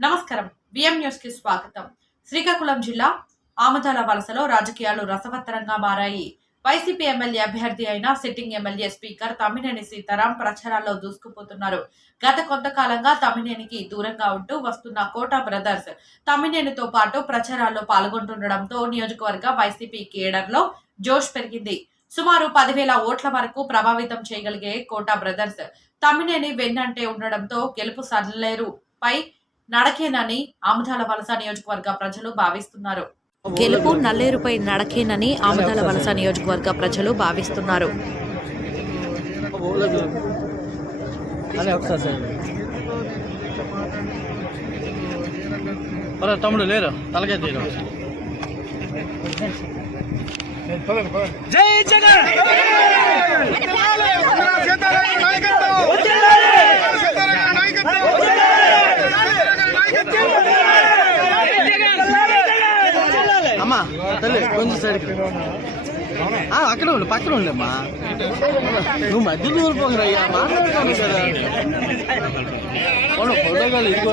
నమస్కారం. విఎం న్యూస్కి స్వాగతం. శ్రీకాకుళం జిల్లా ఆమదాల వలసలో రాజకీయాలు రసవత్తరంగా మారాయి. వైసీపీ ఎమ్మెల్యే అభ్యర్థి అయిన sitting MLA speaker Tammineni Sitaram ప్రచారాల్లో దూసుకుపోతున్నారు. గత కొంతకాలంగా తమ్మినేనికి దూరంగా ఉంటూ వస్తున్న కోటా బ్రదర్స్ తమ్మినేనితో పాటు ప్రచారాల్లో పాల్గొంటుండటంతో నియోజకవర్గ వైసీపీ కేడర్లో జోష్ పెరిగింది. సుమారు పదివేల ఓట్ల వరకు ప్రభావితం చేయగలిగే కోటా బ్రదర్స్ తమ్మినేని వెన్నంటే ఉండడంతో గెలుపు సర్లేరు పై నడకేనని ఆముదాల వలస నియోజకవర్గ ప్రజలు భావిస్తున్నారు గెలుపు నల్లేరుపై నడకేనని ఆముదాల వలస నియోజకవర్గ ప్రజలు భావిస్తున్నారు తమ్ముడు లేరు తలకే తీరు జై జగన్ అమ్మా తల్లి కొంచెం సైడ్కి అక్కడ ఉండు పక్కన ఉండమ్మా నువ్వు మధ్య దూరిపోగరా అయ్యా మాట్లాడతాను కదా అవును ఫోటోగాలు ఇదిగో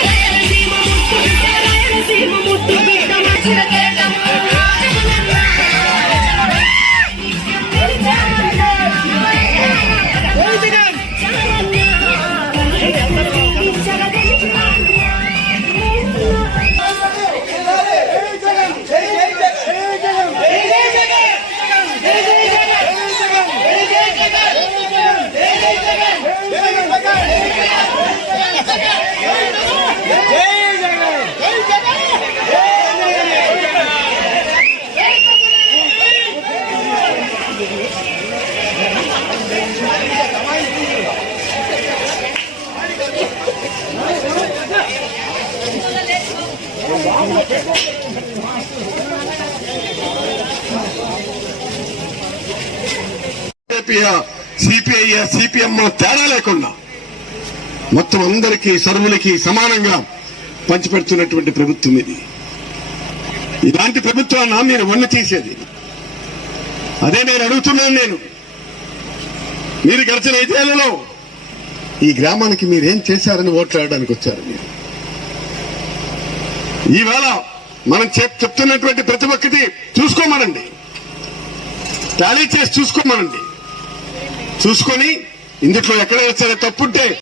సిపిఐ సిపిఎం తేడా లేకుండా మొత్తం అందరికీ సర్వులకి సమానంగా పంచిపెడుతున్నటువంటి ప్రభుత్వం ఇది. ఇలాంటి ప్రభుత్వాన్ని మీరు వన్న తీసేది. అదే నేను అడుగుతున్నాను నేను. మీరు గడిచిన ఐదేళ్ళలో ఈ గ్రామానికి మీరేం చేశారని ఓట్లాడడానికి వచ్చారు మీరు. ఈవేళ మనం చెప్- చెప్తున్నటువంటి ప్రతి ఒక్కటి చూసుకోమనండి. టాలీ చేసి చూసుకోమనండి. చూసుకొని ఇందులో ఎక్కడ వచ్చారో తప్పుంటే